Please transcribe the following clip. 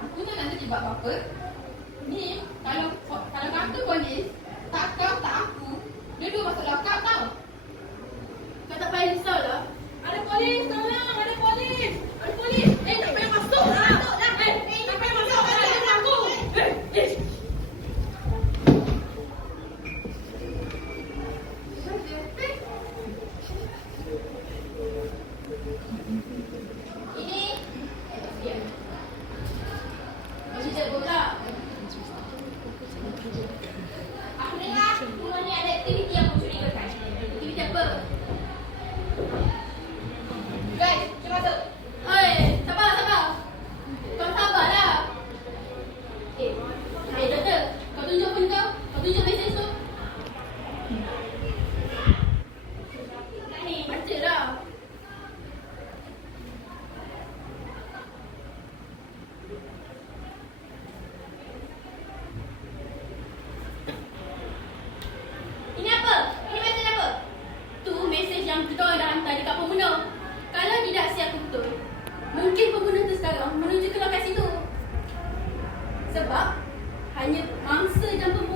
Aku tak nak terlibat apa-apa. Ni, kalau kata polis, tak kau, tak aku, dia dua masuk lokap tau. Kau tak payah risaulah. Ada polis, tolong! Ada polis! Ada polis! Tak payah masuk lah! Tak payah masuk! Tak payah aku! Ini masih jago tak? Aku dengar rumah ni ada aktiviti yang mencurigakan. Aktiviti apa? Guys, kita masuk. Oi, sabar. Kau sabarlah. Doktor, kau tunjuk pun kau. Kau tunjuk mesej tu. Ni, baca lah. Ini apa? Ini mesej apa? Tu mesej yang kita orang dah hantar dekat pembunuh. Kalau tidak siap betul, mungkin pembunuh tu sekarang menuju ke lokasi tu. Sebab hanya mangsa dan pembunuh